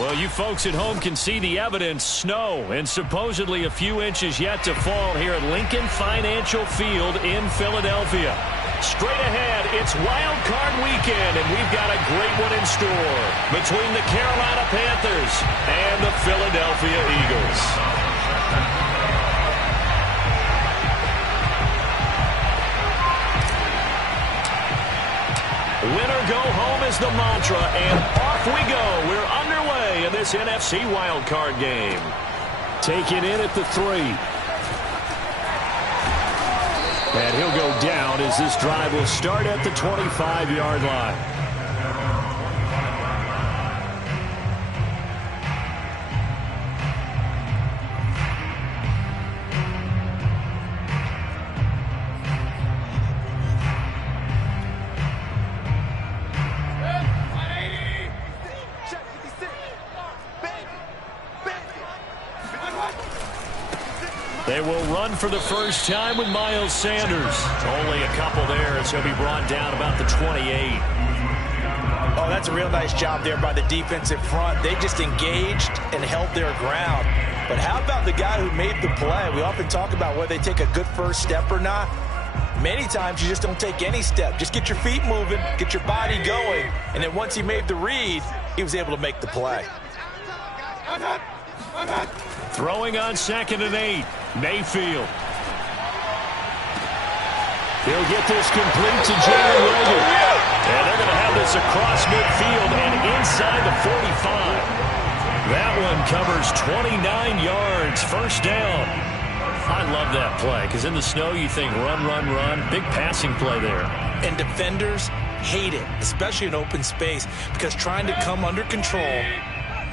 Well, you folks at home can see the evidence. Snow and supposedly a few inches yet to fall here at Lincoln Financial Field in Philadelphia. Straight ahead, it's Wild Card Weekend, and we've got a great one in store between the Carolina Panthers and the Philadelphia Eagles. Winner go home is the mantra, and off we go. We're underway in this NFC wildcard game. Taking in at the 3. And he'll go down as this drive will start at the 25-yard line. They will run for the first time with Miles Sanders. Only a couple there as he'll be brought down about the 28. Oh, that's a real nice job there by the defensive front. They just engaged and held their ground. But how about the guy who made the play? We often talk about whether they take a good first step or not. Many times you just don't take any step. Just get your feet moving, get your body going, and then once he made the read, he was able to make the play. Throwing on 2nd and 8. Mayfield. He'll get this complete to Jalen Reagor. And they're going to have this across midfield and inside the 45. That one covers 29 yards. First down. I love that play because in the snow you think run, run, run. Big passing play there. And defenders hate it, especially in open space, because trying to come under control,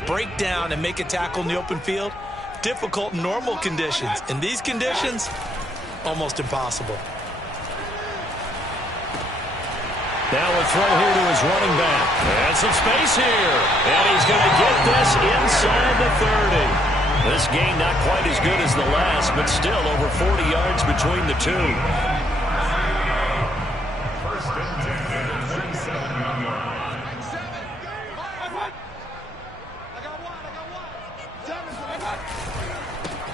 break down, and make a tackle in the open field, difficult in normal conditions. In these conditions, almost impossible. Now a throw here to his running back. And some space here. And he's going to get this inside the 30. This game not quite as good as the last, but still over 40 yards between the two.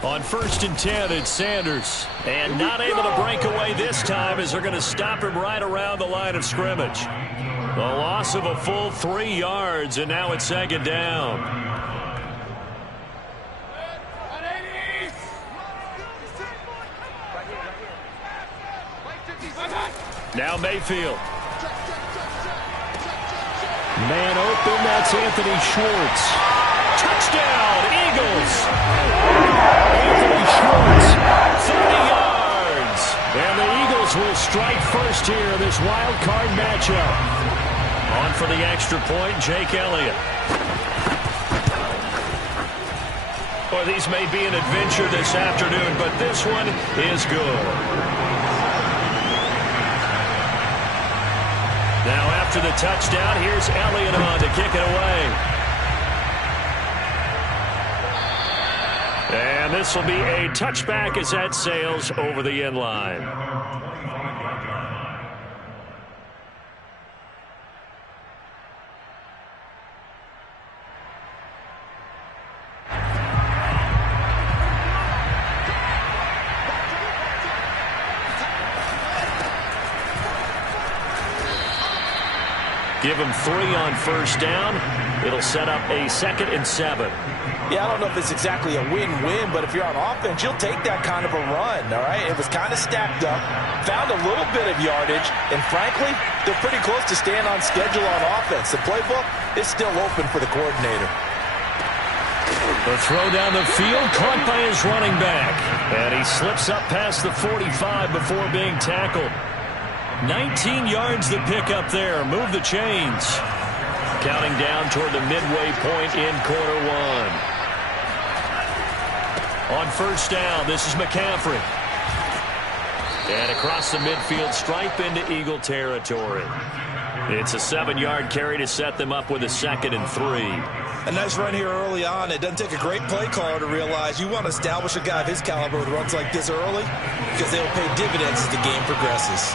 On 1st and 10, it's Sanders. And not able to break away this time as they're going to stop him right around the line of scrimmage. The loss of a full 3 yards, and now it's 2nd down. Now Mayfield. Man open, that's Anthony Schwartz. Touchdown, Eagles. Anthony Schwartz, 30 yards. And the Eagles will strike first here in this wild card matchup. On for the extra point, Jake Elliott. Boy, these may be an adventure this afternoon, but this one is good. Now after the touchdown, here's Elliott on to kick it away. And this will be a touchback as that sails over the end line. Give him 3 on 1st down. It'll set up a 2nd and 7. Yeah, I don't know if it's exactly a win-win, but if you're on offense, you'll take that kind of a run, all right? It was kind of stacked up, found a little bit of yardage, and frankly, they're pretty close to staying on schedule on offense. The playbook is still open for the coordinator. The throw down the field, caught by his running back. And he slips up past the 45 before being tackled. 19 yards the pick up there. Move the chains. Counting down toward the midway point in quarter 1. On 1st down, this is McCaffrey. And across the midfield stripe into Eagle territory. It's a 7-yard carry to set them up with a 2nd and 3. A nice run here early on. It doesn't take a great play caller to realize you want to establish a guy of his caliber with runs like this early because they will pay dividends as the game progresses.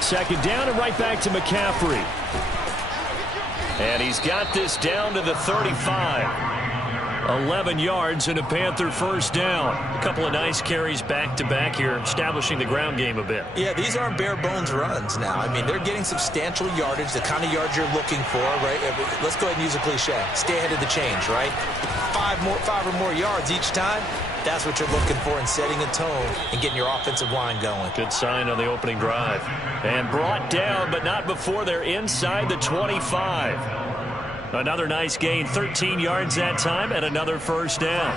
2nd down and right back to McCaffrey. And he's got this down to the 35. 11 yards and a Panther first down. A couple of nice carries back-to-back here, establishing the ground game a bit. Yeah, these aren't bare-bones runs now. I mean, they're getting substantial yardage, the kind of yards you're looking for, right? Let's go ahead and use a cliche. Stay ahead of the change, right? Five or more yards each time. That's what you're looking for in setting a tone and getting your offensive line going. Good sign on the opening drive. And brought down, but not before they're inside the 25. Another nice gain, 13 yards that time, and another first down.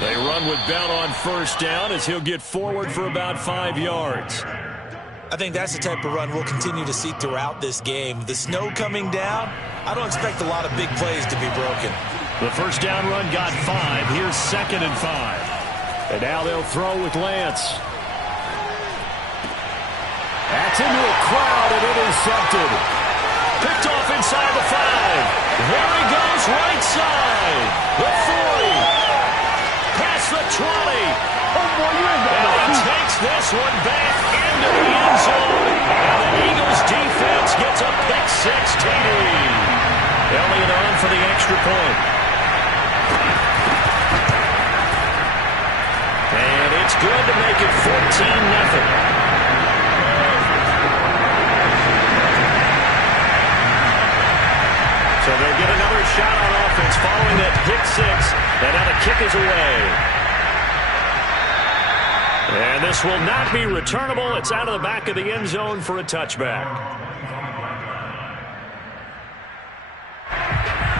They run with Bell on first down as he'll get forward for about 5 yards. I think that's the type of run we'll continue to see throughout this game. The snow coming down, I don't expect a lot of big plays to be broken. The first down run got 5. Here's 2nd and 5. And now they'll throw with Lance. That's into a crowd and intercepted. Picked off inside the 5. There he goes, right side. The 40. Past the 20. And he takes this one back into the end zone. And the Eagles defense gets a pick-6 TD. Elliott on for the extra point. And it's good to make it 14-0. So they'll get another shot on offense following that pick-6. And now the kick is away. And this will not be returnable. It's out of the back of the end zone for a touchback.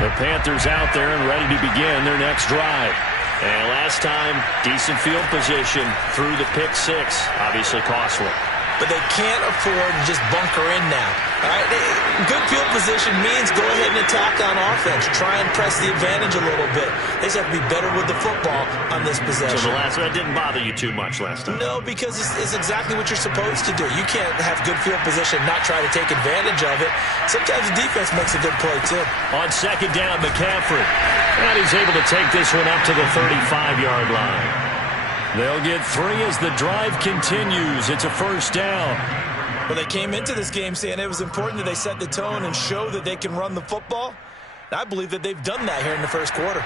The Panthers out there and ready to begin their next drive. And last time, decent field position through the pick-6. Obviously costly. But they can't afford to just bunker in now. All right? Good field position means go ahead and attack on offense. Try and press the advantage a little bit. They just have to be better with the football on this possession. So that didn't bother you too much last time? No, because it's exactly what you're supposed to do. You can't have good field position and not try to take advantage of it. Sometimes the defense makes a good play, too. On 2nd down, McCaffrey. And he's able to take this one up to the 35-yard line. They'll get 3 as the drive continues. It's a first down. Well, they came into this game saying it was important that they set the tone and show that they can run the football. I believe that they've done that here in the first quarter.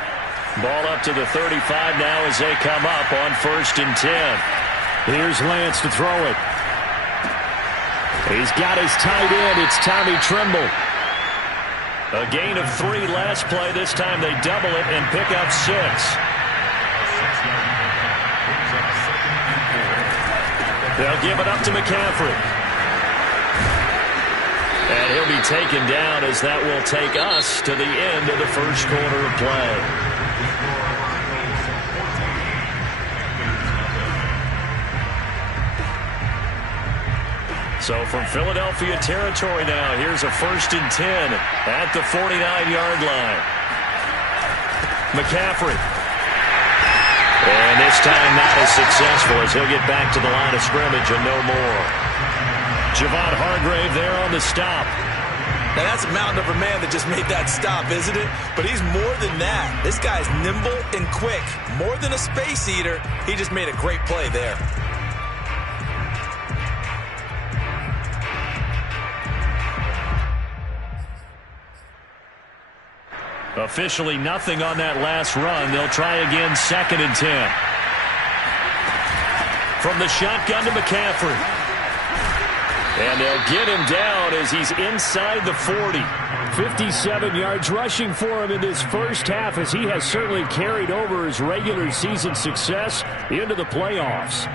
Ball up to the 35 now as they come up on 1st and 10. Here's Lance to throw it. He's got his tight end. It's Tommy Tremble. A gain of 3 last play. This time they double it and pick up 6. They'll give it up to McCaffrey. And he'll be taken down as that will take us to the end of the first quarter of play. So from Philadelphia territory now, here's a 1st and 10 at the 49-yard line. McCaffrey. And this time not as successful as he'll get back to the line of scrimmage and no more. Javon Hargrave there on the stop. Now that's a mountain of a man that just made that stop, isn't it? But he's more than that. This guy's nimble and quick. More than a space eater, he just made a great play there. Officially nothing on that last run. They'll try again 2nd and 10. From the shotgun to McCaffrey. And they'll get him down as he's inside the 40. 57 yards rushing for him in this first half as he has certainly carried over his regular season success into the playoffs.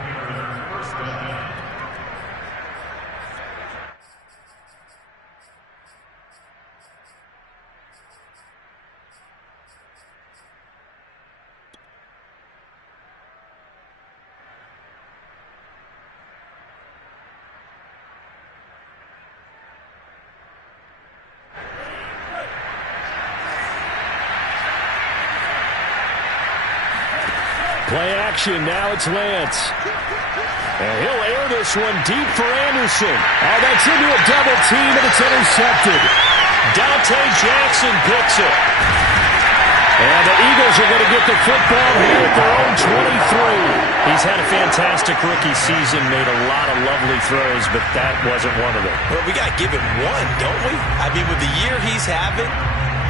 Play action, now it's Lance. And he'll air this one deep for Anderson. Oh, that's into a double team, and it's intercepted. Dante Jackson picks it. And the Eagles are going to get the football here at their own 23. He He's had a fantastic rookie season, made a lot of lovely throws, but that wasn't one of them. Well, we got to give him one, don't we? I mean, with the year he's having,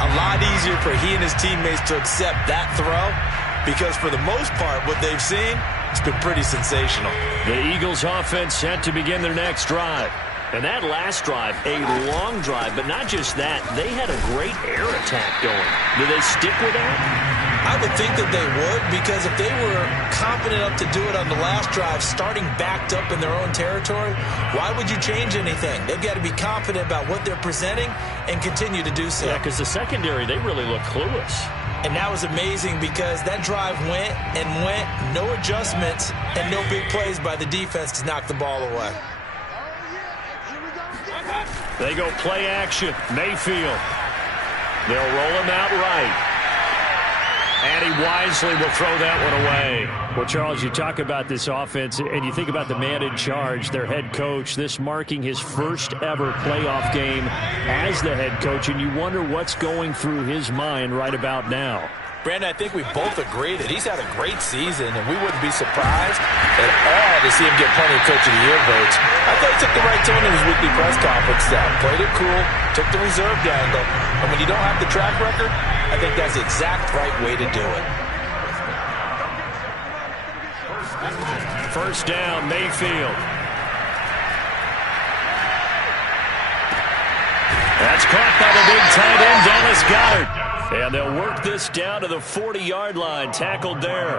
a lot easier for he and his teammates to accept that throw because for the most part, what they've seen, it's been pretty sensational. The Eagles offense set to begin their next drive. And that last drive, a long drive, but not just that, they had a great air attack going. Do they stick with that? I would think that they would, because if they were confident enough to do it on the last drive, starting backed up in their own territory, why would you change anything? They've got to be confident about what they're presenting and continue to do so. Yeah, because the secondary, they really look clueless. And that was amazing because that drive went and went, no adjustments, and no big plays by the defense to knock the ball away. They go play action. Mayfield. They'll roll him out right. And he wisely will throw that one away. Well, Charles, you talk about this offense, and you think about the man in charge, their head coach, this marking his first ever playoff game as the head coach, and you wonder what's going through his mind right about now. Brandon, I think we both agree that he's had a great season, and we wouldn't be surprised at all to see him get plenty of Coach of the Year votes. I thought he took the right tone in his weekly press conference style. Played it cool, took the reserved angle, and when you don't have the track record, I think that's the exact right way to do it. First down, Mayfield. That's caught by the big tight end, Dallas Goedert. And they'll work this down to the 40-yard line, tackled there.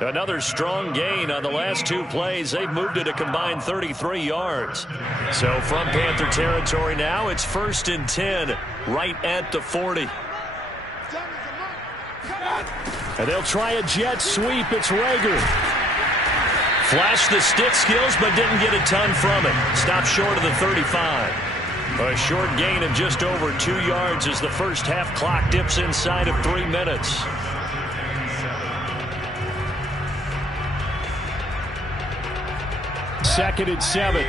Another strong gain on the last two plays. They've moved it a combined 33 yards. So from Panther territory now, it's 1st and 10, right at the 40. And they'll try a jet sweep. It's Rager. Flashed the stick skills, but didn't get a ton from it. Stopped short of the 35. A short gain of just over 2 yards as the first half clock dips inside of 3 minutes. Second and 7.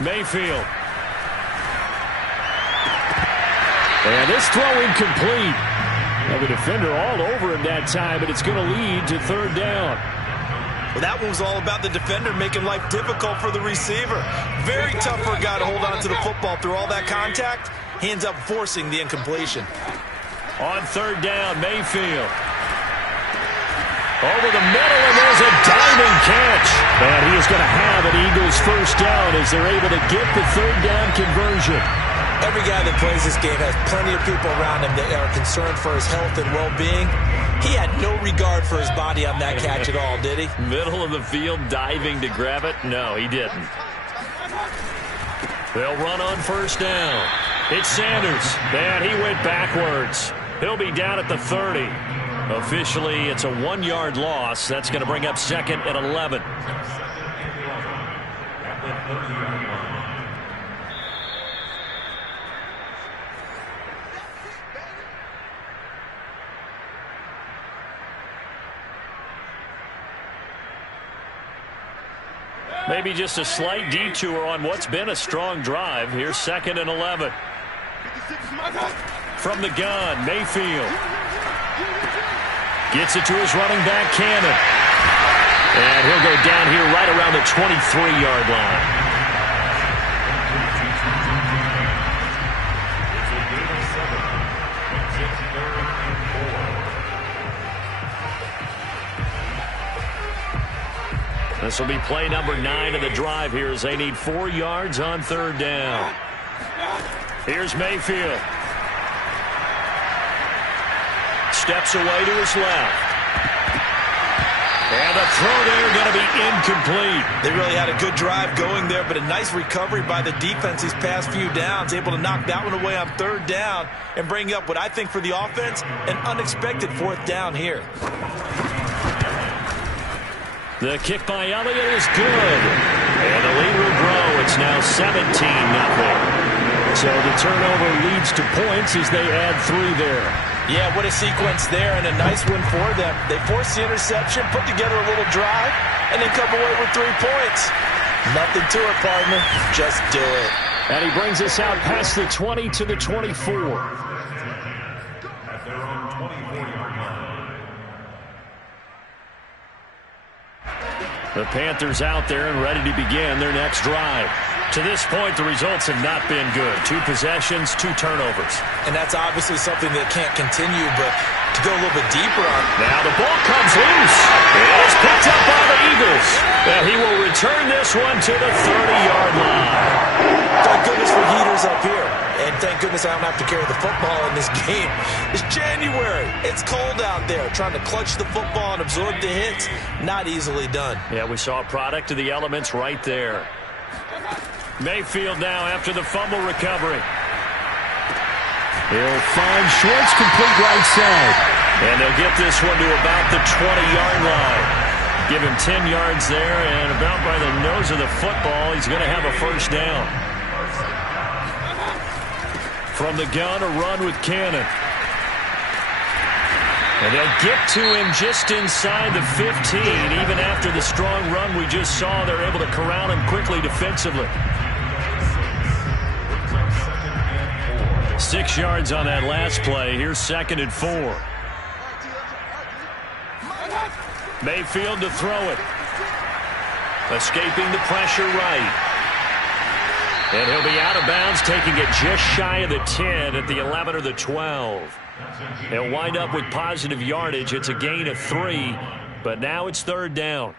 Mayfield. And this throw incomplete. Have a defender all over him that time, but it's going to lead to 3rd down. Well, that one was all about the defender making life difficult for the receiver. Very tough for a guy to hold on to the football through all that contact. He ends up forcing the incompletion. On 3rd down, Mayfield. Over the middle, and there's a diving catch. And he is going to have an Eagles first down as they're able to get the 3rd down conversion. Every guy that plays this game has plenty of people around him that are concerned for his health and well-being. He had no regard for his body on that catch at all, did he? Middle of the field, diving to grab it? No, he didn't. They'll run on 1st down. It's Sanders. And he went backwards. He'll be down at the 30. Officially, it's a 1-yard loss. That's going to bring up 2nd and 11. Maybe just a slight detour on what's been a strong drive. Here's 2nd and 11. From the gun, Mayfield. Gets it to his running back, Cannon. And he'll go down here right around the 23-yard line. This will be play number 9 of the drive here as they need 4 yards on 3rd down. Here's Mayfield. Steps away to his left. And the throw there going to be incomplete. They really had a good drive going there, but a nice recovery by the defense these past few downs, able to knock that one away on 3rd down and bring up what I think for the offense, an unexpected 4th down here. The kick by Elliott is good. And the lead will grow. It's now 17-0. So the turnover leads to points as they add 3 there. Yeah, what a sequence there and a nice one for them. They forced the interception, put together a little drive, and then come away with 3 points. Nothing to it, partner. Just do it. And he brings us out past the 20 to the 24. The Panthers out there and ready to begin their next drive. To this point, the results have not been good. 2 possessions, 2 turnovers. And that's obviously something that can't continue, but to go a little bit deeper on. Now the ball comes loose. It is picked up by the Eagles. And he will return this one to the 30-yard line. Thank goodness for heaters up here. And thank goodness I don't have to carry the football in this game. It's January. It's cold out there. Trying to clutch the football and absorb the hits, not easily done. Yeah, we saw a product of the elements right there. Mayfield now after the fumble recovery. He'll find Schwartz complete right side. And they'll get this one to about the 20-yard line. Give him 10 yards there, and about by the nose of the football, he's going to have a first down. From the gun, a run with Cannon. And they'll get to him just inside the 15. Even after the strong run we just saw, they're able to corral him quickly defensively. 6 yards on that last play. Here's 2nd and 4. Mayfield to throw it. Escaping the pressure right. And he'll be out of bounds, taking it just shy of the 10 at the 11 or the 12. He'll wind up with positive yardage. It's a gain of 3, but now it's 3rd down.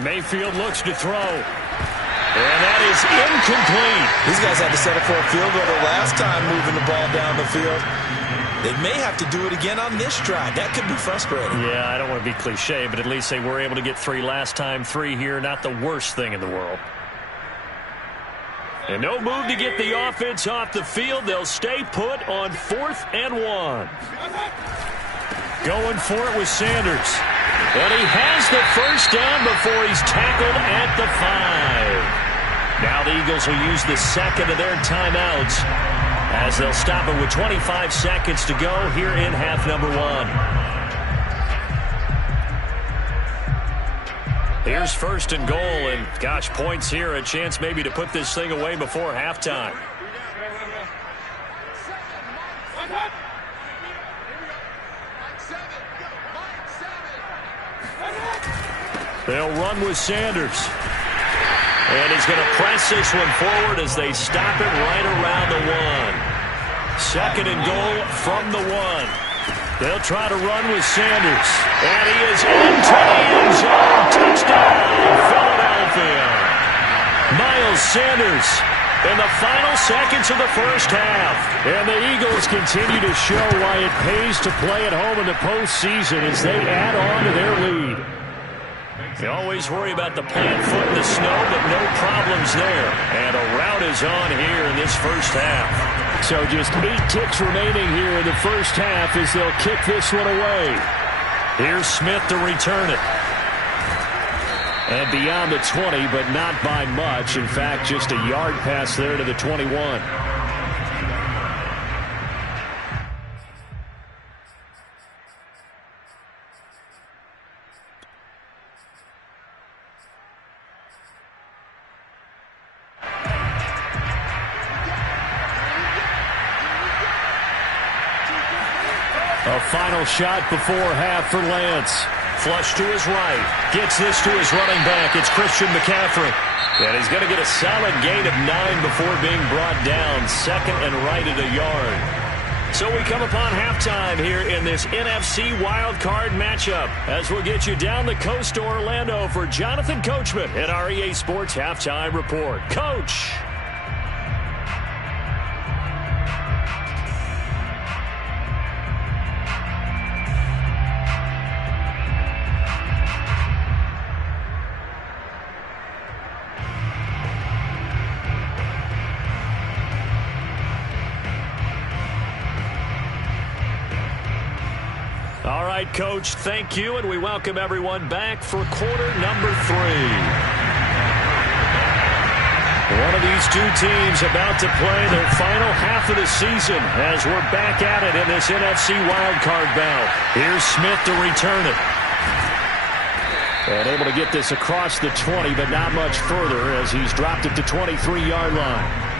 Mayfield looks to throw. And that is incomplete. These guys had to settle for a field goal the last time moving the ball down the field. They may have to do it again on this drive. That could be frustrating. Yeah, I don't want to be cliche, but at least they were able to get 3 last time. 3 here, not the worst thing in the world. And no move to get the offense off the field. They'll stay put on 4th and 1. Going for it with Sanders. And he has the first down before he's tackled at the 5. Now the Eagles will use the 2nd of their timeouts, as they'll stop it with 25 seconds to go here in half number 1. Here's 1st and goal, and gosh, points here, a chance maybe to put this thing away before halftime. They'll run with Sanders. And he's going to press this one forward as they stop it right around the 1. 2nd and goal from the 1. They'll try to run with Sanders. And he is into the end zone. Touchdown, Philadelphia. Miles Sanders in the final seconds of the first half. And the Eagles continue to show why it pays to play at home in the postseason as they add on to their lead. You always worry about the plant foot in the snow, but no problems there. And a rout is on here in this first half. So just 8 ticks remaining here in the first half as they'll kick this one away. Here's Smith to return it. And beyond the 20, but not by much. In fact, just a yard pass there to the 21. A final shot before half for Lance. Flush to his right. Gets this to his running back. It's Christian McCaffrey. And he's going to get a solid gain of 9 before being brought down. 2nd and right at a yard. So we come upon halftime here in this NFC wildcard matchup as we'll get you down the coast to Orlando for Jonathan Coachman at our EA Sports Halftime Report. Coach. All right, Coach, thank you, and we welcome everyone back for quarter number 3. One of these two teams about to play their final half of the season as we're back at it in this NFC wildcard bout. Here's Smith to return it. And able to get this across the 20, but not much further as he's dropped it to 23-yard line.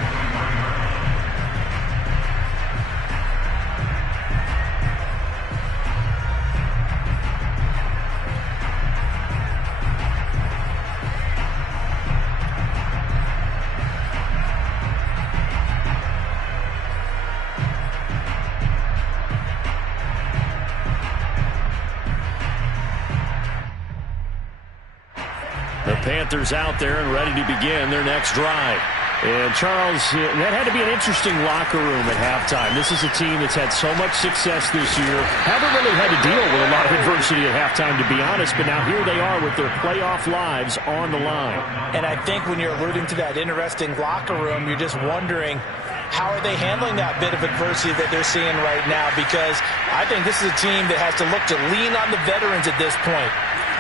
The Panthers out there and ready to begin their next drive. And, Charles, that had to be an interesting locker room at halftime. This is a team that's had so much success this year. Haven't really had to deal with a lot of adversity at halftime, to be honest. But now here they are with their playoff lives on the line. And I think when you're alluding to that interesting locker room, you're just wondering, how are they handling that bit of adversity that they're seeing right now? Because I think this is a team that has to look to lean on the veterans at this point.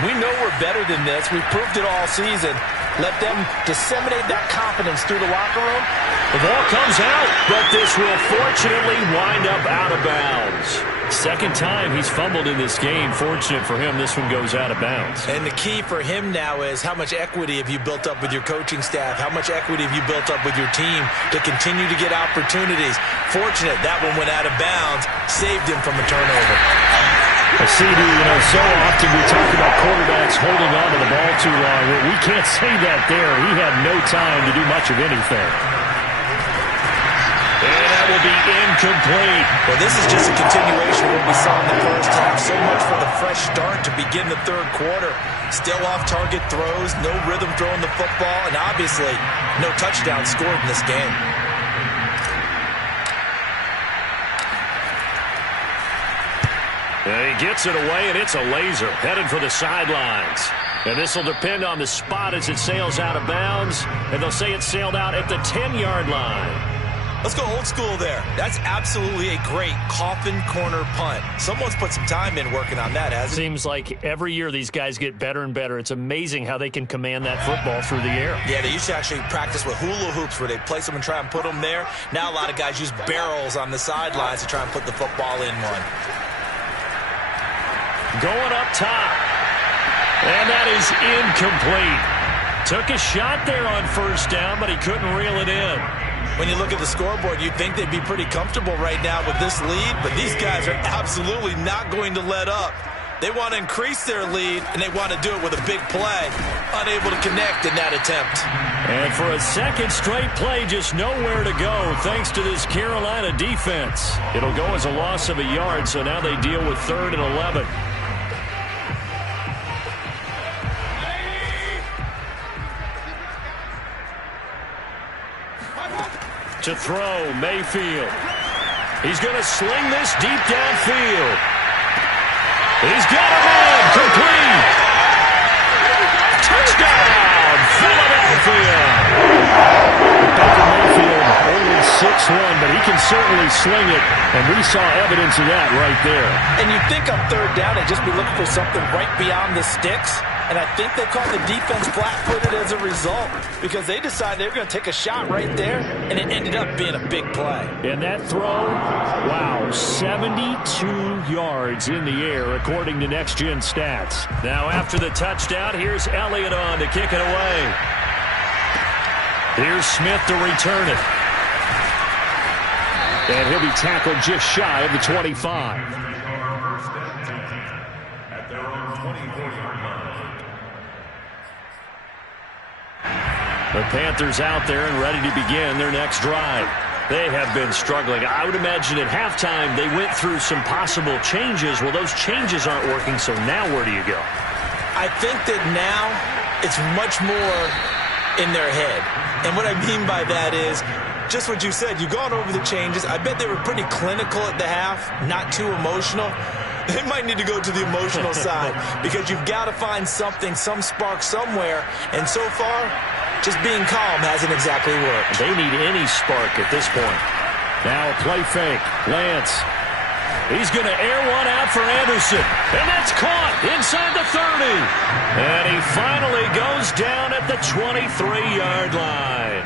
We know we're better than this. We've proved it all season. Let them disseminate that confidence through the locker room. The ball comes out, but this will fortunately wind up out of bounds. Second time he's fumbled in this game. Fortunate for him, this one goes out of bounds. And the key for him now is how much equity have you built up with your coaching staff? How much equity have you built up with your team to continue to get opportunities? Fortunate that one went out of bounds, saved him from a turnover. CD, so often we talk about quarterbacks holding on to the ball too long. We can't say that there. He had no time to do much of anything. And that will be incomplete. Well, this is just a continuation of what we saw in the first half. So much for the fresh start to begin the third quarter. Still off-target throws, no rhythm throwing the football, and obviously no touchdown scored in this game. And he gets it away, and it's a laser headed for the sidelines. And this will depend on the spot as it sails out of bounds. And they'll say it sailed out at the 10-yard line. Let's go old school there. That's absolutely a great coffin corner punt. Someone's put some time in working on that, hasn't it? Seems like every year these guys get better and better. It's amazing how they can command that football through the air. Yeah, they used to actually practice with hula hoops where they place them and try and put them there. Now a lot of guys use barrels on the sidelines to try and put the football in one. Going up top. And that is incomplete. Took a shot there on first down, but he couldn't reel it in. When you look at the scoreboard, you'd think they'd be pretty comfortable right now with this lead, but these guys are absolutely not going to let up. They want to increase their lead, and they want to do it with a big play. Unable to connect in that attempt. And for a second straight play, just nowhere to go thanks to this Carolina defense. It'll go as a loss of a yard, so now they deal with 3rd and 11. To throw, Mayfield. He's going to sling this deep downfield. He's got him in. Complete. Touchdown, Philadelphia. Baker Mayfield only 6'1", but he can certainly sling it, and we saw evidence of that right there. And you think on 3rd down, they'd just be looking for something right beyond the sticks. And I think they caught the defense flat-footed as a result because they decided they were going to take a shot right there, and it ended up being a big play. And that throw, wow, 72 yards in the air, according to Next Gen Stats. Now, after the touchdown, here's Elliott on to kick it away. Here's Smith to return it. And he'll be tackled just shy of the 25. The Panthers out there and ready to begin their next drive. They have been struggling. I would imagine at halftime they went through some possible changes. Well, those changes aren't working, so now where do you go? I think that now it's much more in their head. And what I mean by that is just what you said. You've gone over the changes. I bet they were pretty clinical at the half, not too emotional. They might need to go to the emotional side because you've got to find something, some spark somewhere. And so far, just being calm hasn't exactly worked. They need any spark at this point. Now a play fake. Lance. He's going to air one out for Anderson. And that's caught inside the 30. And he finally goes down at the 23-yard line.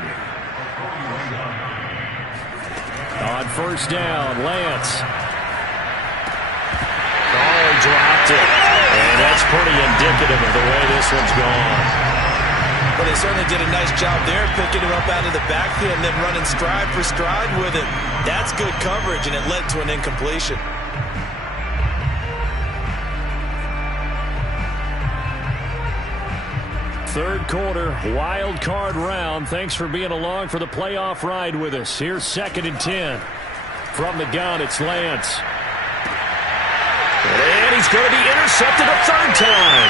On first down, Lance. Oh, dropped it. And that's pretty indicative of the way this one's gone. Well, they certainly did a nice job there, picking him up out of the backfield and then running stride for stride with it. That's good coverage, and it led to an incompletion. Third quarter, wild card round. Thanks for being along for the playoff ride with us. Here's 2nd and 10. From the gun, it's Lance. And he's going to be intercepted a third time.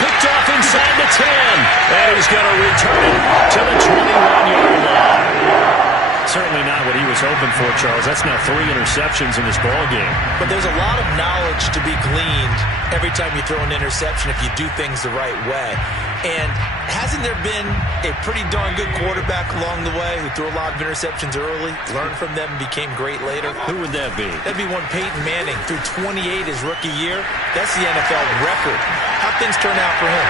Picked off inside the 10. And he's going to return it to the 21-yard line. Certainly not what he was hoping for, Charles. That's now 3 interceptions in this ballgame. But there's a lot of knowledge to be gleaned every time you throw an interception if you do things the right way. And hasn't there been a pretty darn good quarterback along the way who threw a lot of interceptions early, learned from them, became great later? Who would that be? That'd be one Peyton Manning, threw 28 his rookie year. That's the NFL record. How'd things turn out for him?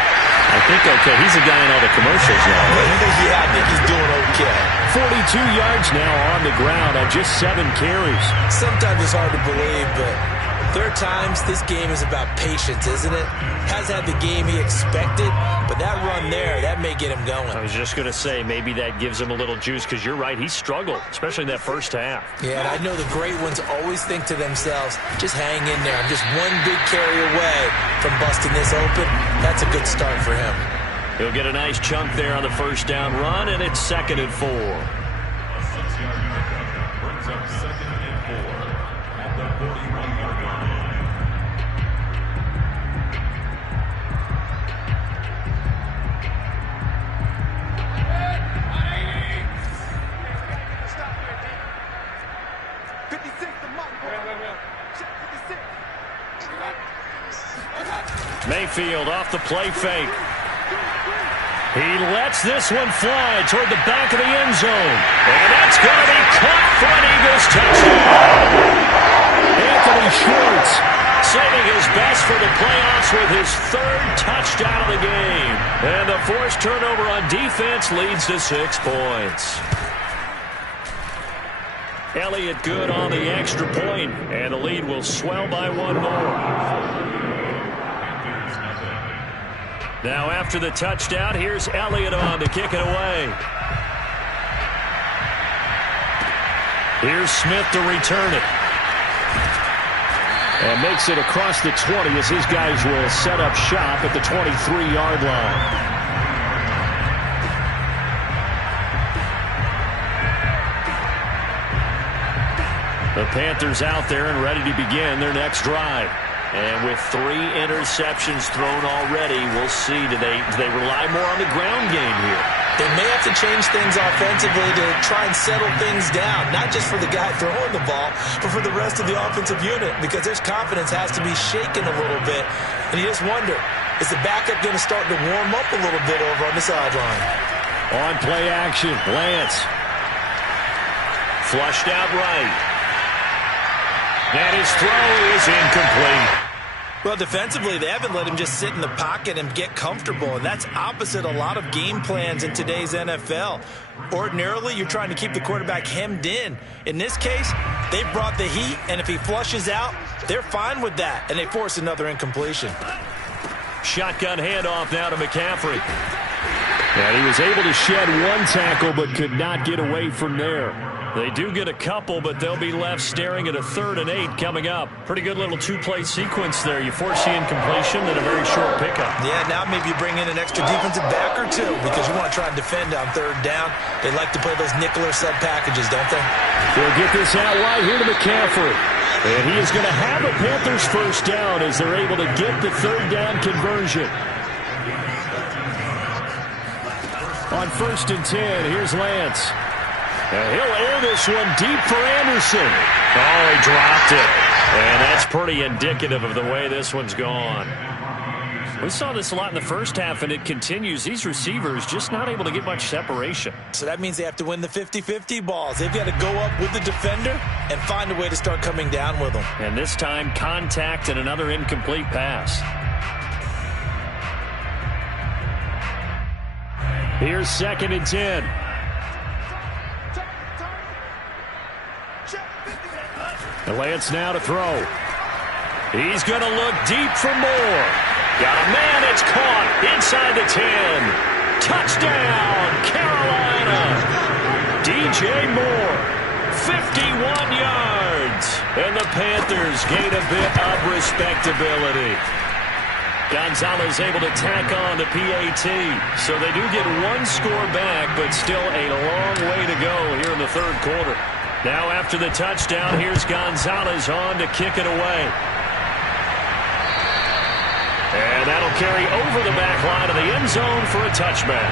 I think okay. He's a guy in all the commercials now, right? Yeah, I think he's doing okay. 42 yards now on the ground on just 7 carries. Sometimes it's hard to believe, but there are times this game is about patience, isn't it? Has had the game he expected, but that run there, that may get him going. I was just going to say, maybe that gives him a little juice, because you're right, he struggled, especially in that first half. Yeah, and I know the great ones always think to themselves, just hang in there. I'm just one big carry away from busting this open. That's a good start for him. He'll get a nice chunk there on the first down run, and it's 2nd and 4. A 6-yard pickup brings up 2nd and 4 at the 41-yard line. Mayfield off the play fake. He lets this one fly toward the back of the end zone. And that's going to be caught for an Eagles touchdown. Anthony Schwartz saving his best for the playoffs with his 3rd touchdown of the game. And the forced turnover on defense leads to 6 points. Elliott good on the extra point, and the lead will swell by 1 more. Now after the touchdown, here's Elliott on to kick it away. Here's Smith to return it. And makes it across the 20 as his guys will set up shop at the 23-yard line. The Panthers out there and ready to begin their next drive. And with 3 interceptions thrown already, we'll see. Do they rely more on the ground game here? They may have to change things offensively to try and settle things down, not just for the guy throwing the ball, but for the rest of the offensive unit, because their confidence has to be shaken a little bit. And you just wonder, is the backup going to start to warm up a little bit over on the sideline? On play action, Lance. Flushed out right. And his throw is incomplete. Well, defensively, they haven't let him just sit in the pocket and get comfortable, and that's opposite a lot of game plans in today's NFL. Ordinarily, you're trying to keep the quarterback hemmed in. In this case, they brought the heat, and if he flushes out, they're fine with that, and they force another incompletion. Shotgun handoff now to McCaffrey. And he was able to shed 1 tackle, but could not get away from there. They do get a couple, but they'll be left staring at a 3rd and 8 coming up. Pretty good little 2-play sequence there. You force the incompletion and a very short pickup. Yeah, now maybe you bring in an extra defensive back or 2 because you want to try and defend on 3rd down. They like to play those nickel or sub packages, don't they? They'll get this out wide here to McCaffrey. And he is going to have a Panthers first down as they're able to get the 3rd down conversion. On 1st and 10, here's Lance. And he'll air this one deep for Anderson. Oh, he dropped it. And that's pretty indicative of the way this one's gone. We saw this a lot in the first half, and it continues. These receivers just not able to get much separation. So that means they have to win the 50-50 balls. They've got to go up with the defender and find a way to start coming down with them. And this time, contact and another incomplete pass. Here's 2nd and 10. Lance now to throw. He's going to look deep for more. Got a man, it's caught inside the 10. Touchdown, Carolina. DJ Moore, 51 yards. And the Panthers gain a bit of respectability. Gonzalez able to tack on the PAT. So they do get one score back, but still a long way to go here in the third quarter. Now after the touchdown, here's Gonzalez on to kick it away. And that'll carry over the back line of the end zone for a touchback.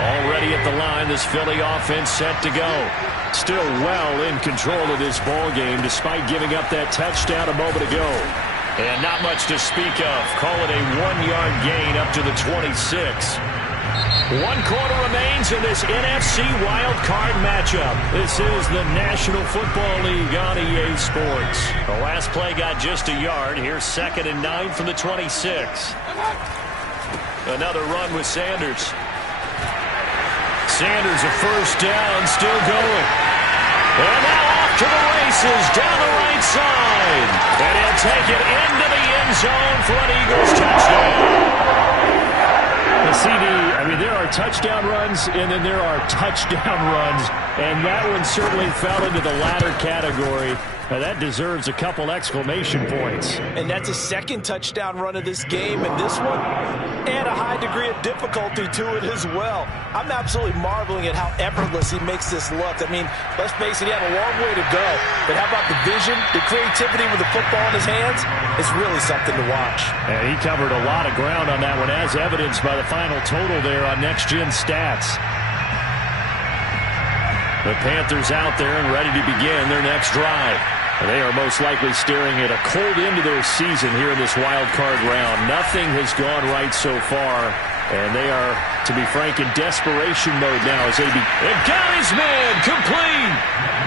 Already at the line, this Philly offense set to go. Still well in control of this ball game despite giving up that touchdown a moment ago. And not much to speak of. Call it a 1-yard gain up to the 26. 1 quarter remains in this NFC wildcard matchup. This is the National Football League on EA Sports. The last play got just a yard. Here's 2nd and 9 from the 26. Another run with Sanders. Sanders a first down, still going. And now off to the races down the right side. And he'll take it into the end zone for an Eagles touchdown. The CD, I mean, there are touchdown runs, and then there are touchdown runs, and that one certainly fell into the latter category. Now, that deserves a couple exclamation points. And that's a second touchdown run of this game, and this one, and a high degree of difficulty to it as well. I'm absolutely marveling at how effortless he makes this look. I mean, let's face it, he had a long way to go, but how about the vision, the creativity with the football in his hands? It's really something to watch. And he covered a lot of ground on that one, as evidenced by the final total there on Next Gen Stats. The Panthers out there and ready to begin their next drive. And they are most likely staring at a cold end to their season here in this wild card round. Nothing has gone right so far, and they are, to be frank, in desperation mode now as they and got his man complete.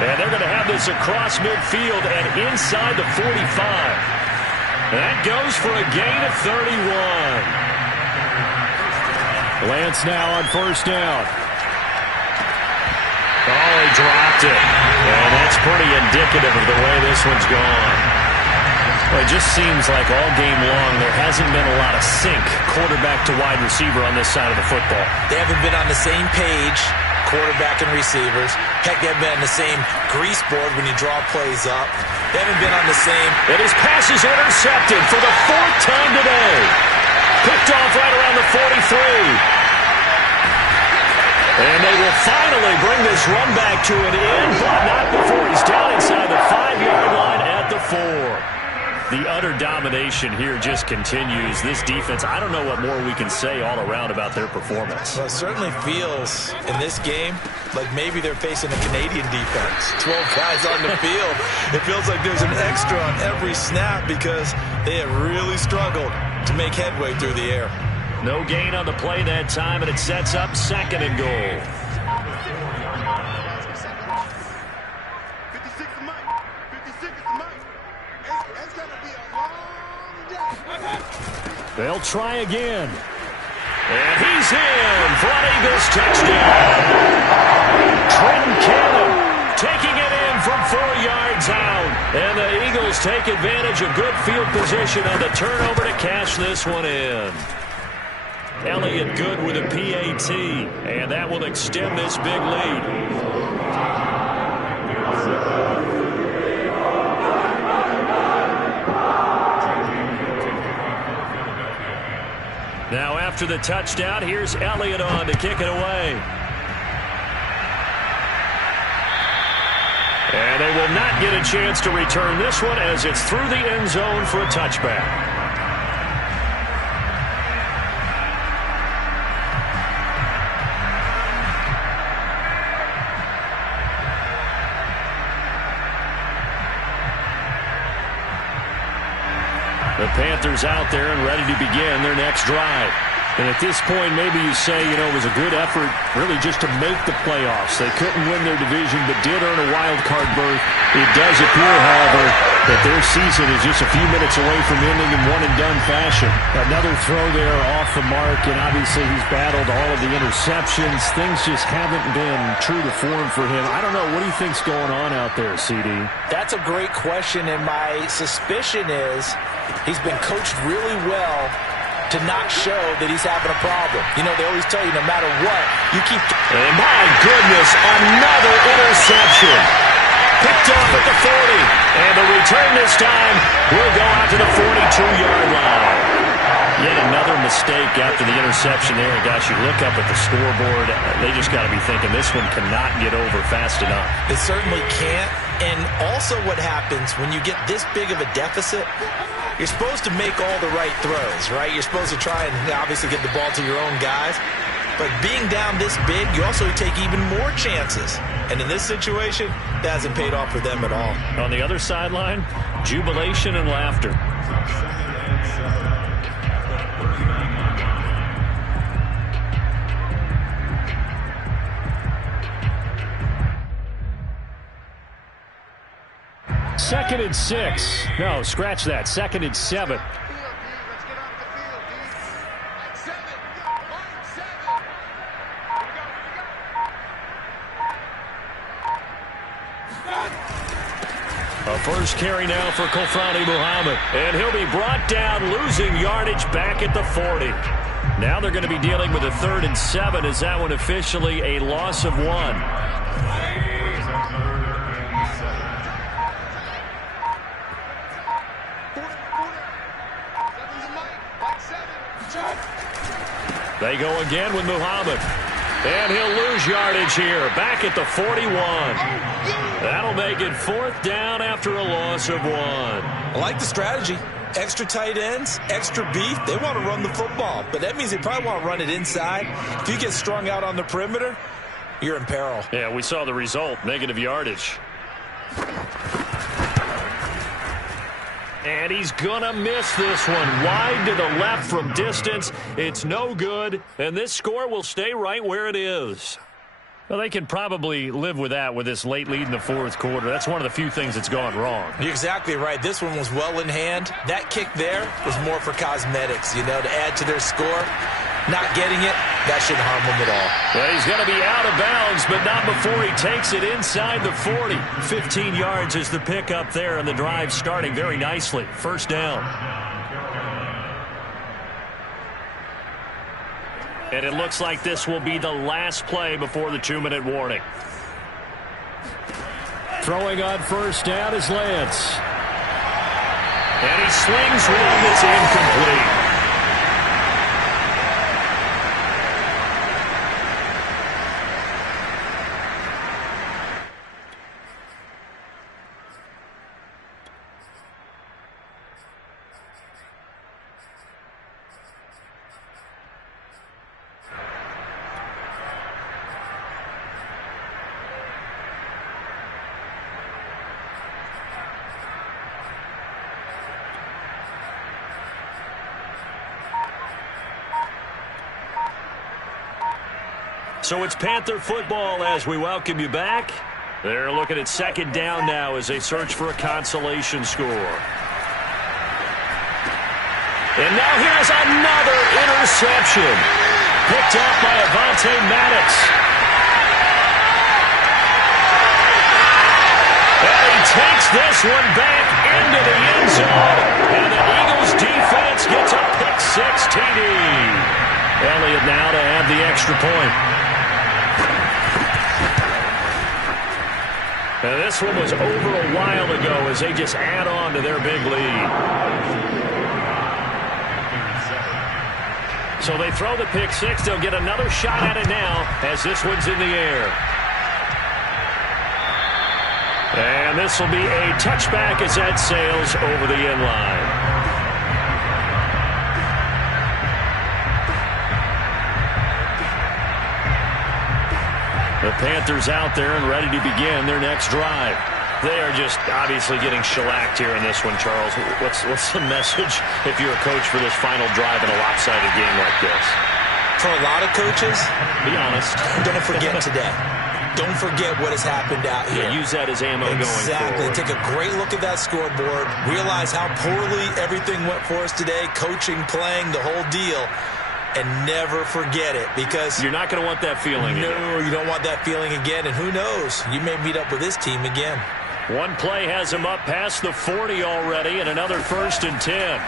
And they're going to have this across midfield and inside the 45. And that goes for a gain of 31. Lance now on first down. Oh, he dropped it. And that's pretty indicative of the way this one's gone. Well, it just seems like all game long there hasn't been a lot of sync quarterback to wide receiver on this side of the football. They haven't been on the same page, quarterback and receivers. Heck, they haven't been on the same grease board when you draw plays up. They haven't been on the same. And his pass is intercepted for the 4th time today. Picked off right around the 43. And they will finally bring this run back to an end, but not before he's down inside the 5-yard line at the 4. The utter domination here just continues. This defense, I don't know what more we can say all around about their performance. Well, it certainly feels in this game like maybe they're facing a Canadian defense. 12 guys on the field. It feels like there's an extra on every snap because they have really struggled to make headway through the air. No gain on the play that time, and it sets up 2nd and goal. 56 is Mike. 56 is Mike. It's going to be a long day. They'll try again. And he's in for an Eagles touchdown. Trenton Cannon taking it in from 4 yards out. And the Eagles take advantage of good field position on the turnover to cash this one in. Elliott good with a PAT, and that will extend this big lead. Now after the touchdown, here's Elliott on to kick it away. And they will not get a chance to return this one as it's through the end zone for a touchback. The Panthers out there and ready to begin their next drive. And at this point, maybe you say, you know, it was a good effort really just to make the playoffs. They couldn't win their division but did earn a wild card berth. It does appear, however, that their season is just a few minutes away from ending in one-and-done fashion. Another throw there off the mark, and obviously he's battled all of the interceptions. Things just haven't been true to form for him. I don't know. What do you think's going on out there, CD? That's a great question, and my suspicion is he's been coached really well to not show that he's having a problem. You know, they always tell you no matter what, you keep... And my goodness, another interception. Picked off at the 40. And the return this time will go out to the 42-yard line. Yet another mistake after the interception there. Gosh, you look up at the scoreboard, they just got to be thinking this one cannot get over fast enough. It certainly can't. And also what happens when you get this big of a deficit, you're supposed to make all the right throws, right? You're supposed to try and obviously get the ball to your own guys. But being down this big, you also take even more chances. And in this situation, that hasn't paid off for them at all. On the other sideline, jubilation and laughter. Second and 6. No, scratch that. Second and 7. A first carry now for Kofrani Muhammad. And he'll be brought down, losing yardage back at the 40. Now they're going to be dealing with a 3rd and 7. Is that one officially a loss of 1? They go again with Muhammad. And he'll lose yardage here, back at the 41. That'll make it 4th down after a loss of 1. I like the strategy. Extra tight ends, extra beef. They want to run the football, but that means they probably want to run it inside. If you get strung out on the perimeter, you're in peril. Yeah, we saw the result, negative yardage. And he's going to miss this one. Wide to the left from distance. It's no good. And this score will stay right where it is. Well, they can probably live with that with this late lead in the 4th quarter. That's one of the few things that's gone wrong. You're exactly right. This one was well in hand. That kick there was more for cosmetics, you know, to add to their score. Not getting it, that shouldn't harm them at all. Well, he's going to be out of bounds, but not before he takes it inside the 40. 15 yards is the pickup there, and the drive starting very nicely. First down. And it looks like this will be the last play before the 2-minute warning. Throwing on first down is Lance. And he slings one that's incomplete. So it's Panther football as we welcome you back. They're looking at second down now as they search for a consolation score. And now here's another interception. Picked off by Avonte Maddox. And he takes this one back into the end zone. And the Eagles defense gets a pick-6 TD. Elliott now to have the extra point. And this one was over a while ago as they just add on to their big lead. So they throw the pick-6. They'll get another shot at it now as this one's in the air. And this will be a touchback as that sails over the end line. The Panthers out there and ready to begin their next drive. They are just obviously getting shellacked here in this one, Charles. What's the message if you're a coach for this final drive in a lopsided game like this? For a lot of coaches, be honest, don't forget today. don't forget what has happened out here. Yeah, use that as ammo going forward. Exactly. Take a great look at that scoreboard. Realize how poorly everything went for us today. Coaching, playing, the whole deal. And never forget it, because you're not going to want that feeling again. No, you don't want that feeling again. And who knows? You may meet up with this team again. One play has him up past the 40 already, and another 1st and 10.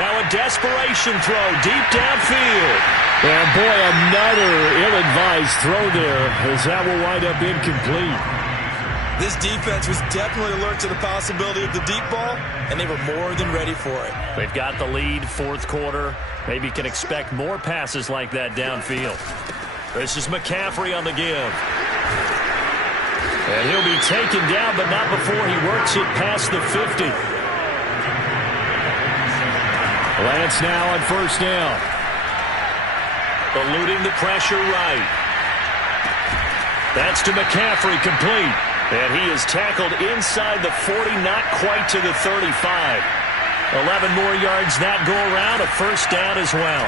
Now a desperation throw deep downfield. And boy, another ill-advised throw there, as that will wind up incomplete. This defense was definitely alert to the possibility of the deep ball, and they were more than ready for it. They've got the lead, 4th quarter. Maybe can expect more passes like that downfield. This is McCaffrey on the give. And he'll be taken down, but not before he works it past the 50. Lance now on 1st down. Eluding the pressure right. That's to McCaffrey, complete. And he is tackled inside the 40, not quite to the 35. 11 more yards that go around, a 1st down as well.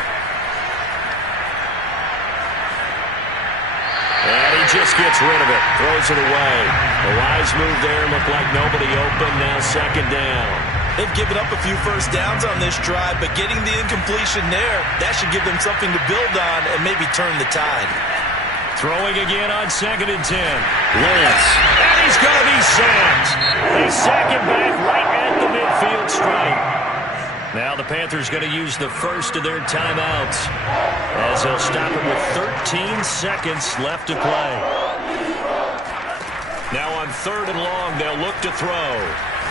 And he just gets rid of it, throws it away. A wise move there, looked like nobody open, now 2nd down. They've given up a few 1st downs on this drive, but getting the incompletion there, that should give them something to build on and maybe turn the tide. Throwing again on 2nd and 10. Lance. And he's going to be sacked. They sack him back right at the midfield stripe. Now the Panthers going to use the first of their timeouts, as they'll stop it with 13 seconds left to play. Now on 3rd and long, they'll look to throw.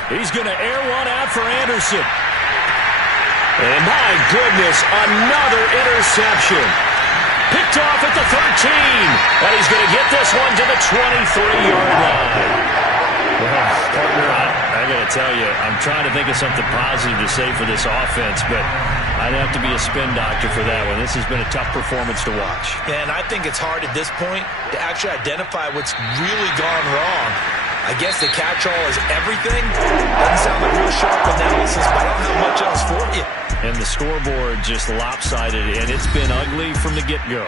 He's going to air one out for Anderson. And my goodness, another interception. Picked off at the 13. And he's going to get this one to the 23-yard line. Well, partner, I got to tell you, I'm trying to think of something positive to say for this offense, but I'd have to be a spin doctor for that one. This has been a tough performance to watch. And I think it's hard at this point to actually identify what's really gone wrong. I guess the catch-all is everything. Doesn't sound like real sharp analysis, but I don't have much else for you. And the scoreboard just lopsided, and it's been ugly from the get-go.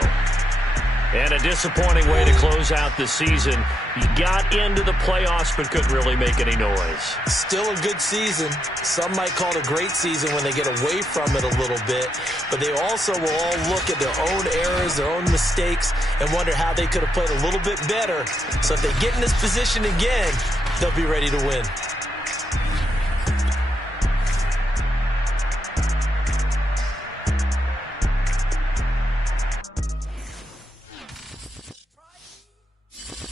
And a disappointing way to close out the season. You got into the playoffs but couldn't really make any noise. Still a good season. Some might call it a great season when they get away from it a little bit. But they also will all look at their own errors, their own mistakes, and wonder how they could have played a little bit better. So if they get in this position again, they'll be ready to win.